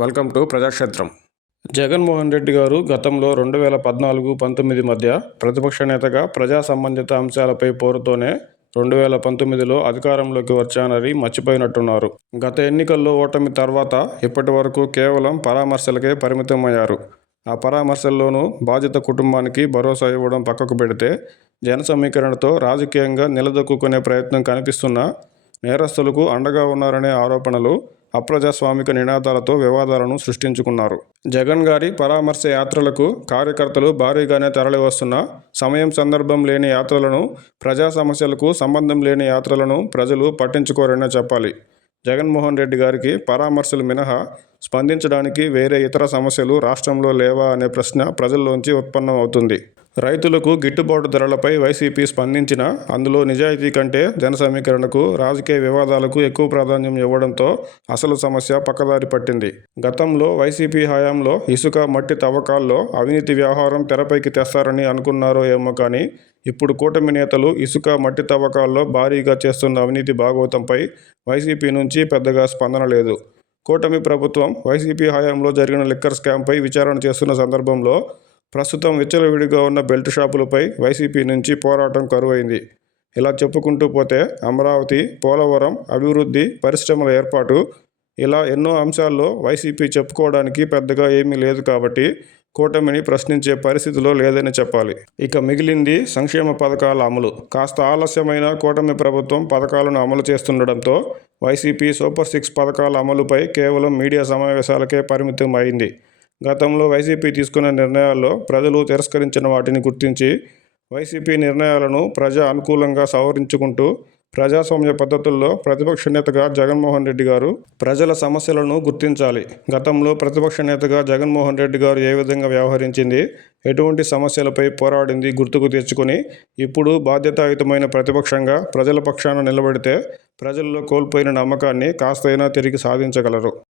Welcome to ప్రజాక్షేత్రం. జగన్మోహన్ రెడ్డి గారు గతంలో 2014-19 మధ్య ప్రతిపక్ష నేతగా ప్రజా సంబంధిత అంశాలపై పోరుతోనే 2019లో అధికారంలోకి వచ్చానని మర్చిపోయినట్టున్నారు. గత ఎన్నికల్లో ఓటమి తర్వాత ఇప్పటి వరకు కేవలం పరామర్శలకే పరిమితమయ్యారు. ఆ పరామర్శల్లోనూ బాధిత కుటుంబానికి భరోసా ఇవ్వడం పక్కకు పెడితే, జన సమీకరణతో రాజకీయంగా నిలదొక్కునే ప్రయత్నం కనిపిస్తున్నా, నేరస్తులకు అండగా ఉన్నారనే ఆరోపణలు, అప్రజాస్వామిక నినాదాలతో వివాదాలను సృష్టించుకున్నారు. జగన్ గారి పరామర్శ యాత్రలకు కార్యకర్తలు భారీగానే తరలివస్తున్నా, సమయం సందర్భం లేని యాత్రలను, ప్రజా సమస్యలకు సంబంధం లేని యాత్రలను ప్రజలు పట్టించుకోరనే చెప్పాలి. జగన్మోహన్ రెడ్డి గారికి పరామర్శలు మినహా స్పందించడానికి వేరే ఇతర సమస్యలు రాష్ట్రంలో లేవా అనే ప్రశ్న ప్రజల్లోంచి ఉత్పన్నం అవుతుంది. రైతులకు గిట్టుబాటు ధరలపై వైసీపీ స్పందించినా, అందులో నిజాయితీ కంటే జన సమీకరణకు, రాజకీయ వివాదాలకు ఎక్కువ ప్రాధాన్యం ఇవ్వడంతో అసలు సమస్య పక్కదారి పట్టింది. గతంలో వైసీపీ హయాంలో ఇసుక, మట్టి తవ్వకాల్లో అవినీతి వ్యవహారం తెరపైకి తెస్తారని అనుకున్నారో ఏమో కానీ, ఇప్పుడు కూటమి నేతలు ఇసుక, మట్టి తవ్వకాల్లో భారీగా చేస్తున్న అవినీతి భాగవతంపై వైసీపీ నుంచి పెద్దగా స్పందన లేదు. కూటమి ప్రభుత్వం వైసీపీ హయాంలో జరిగిన లిక్కర్ స్కామ్పై విచారణ చేస్తున్న సందర్భంలో ప్రస్తుతం విచ్చలవిడిగా ఉన్న బెల్ట్ షాపులపై వైసీపీ నుంచి పోరాటం కరువైంది. ఇలా చెప్పుకుంటూ పోతే అమరావతి, పోలవరం, అభివృద్ధి, పరిశ్రమల ఏర్పాటు, ఇలా ఎన్నో అంశాల్లో వైసీపీ చెప్పుకోవడానికి పెద్దగా ఏమీ లేదు కాబట్టి కూటమిని ప్రశ్నించే పరిస్థితిలో లేదని చెప్పాలి. ఇక మిగిలింది సంక్షేమ పథకాల అమలు. కాస్త ఆలస్యమైన కూటమి ప్రభుత్వం పథకాలను అమలు చేస్తుండడంతో వైసీపీ సూపర్ సిక్స్ పథకాల అమలుపై కేవలం మీడియా సమావేశాలకే పరిమితం అయింది. గతంలో వైసీపీ తీసుకున్న నిర్ణయాల్లో ప్రజలు తిరస్కరించిన వాటిని గుర్తించి, వైసీపీ నిర్ణయాలను ప్రజా అనుకూలంగా సవరించుకుంటూ, ప్రజాస్వామ్య పద్ధతుల్లో ప్రతిపక్ష నేతగా జగన్మోహన్ రెడ్డి గారు ప్రజల సమస్యలను గుర్తించాలి. గతంలో ప్రతిపక్ష నేతగా జగన్మోహన్ రెడ్డి గారు ఏ విధంగా వ్యవహరించింది, ఎటువంటి సమస్యలపై పోరాడింది గుర్తుకు తెచ్చుకొని, ఇప్పుడు బాధ్యతాయుతమైన ప్రతిపక్షంగా ప్రజల పక్షాన నిలబడితే ప్రజల్లో కోల్పోయిన నమ్మకాన్ని కాస్తైనా తిరిగి సాధించగలరు.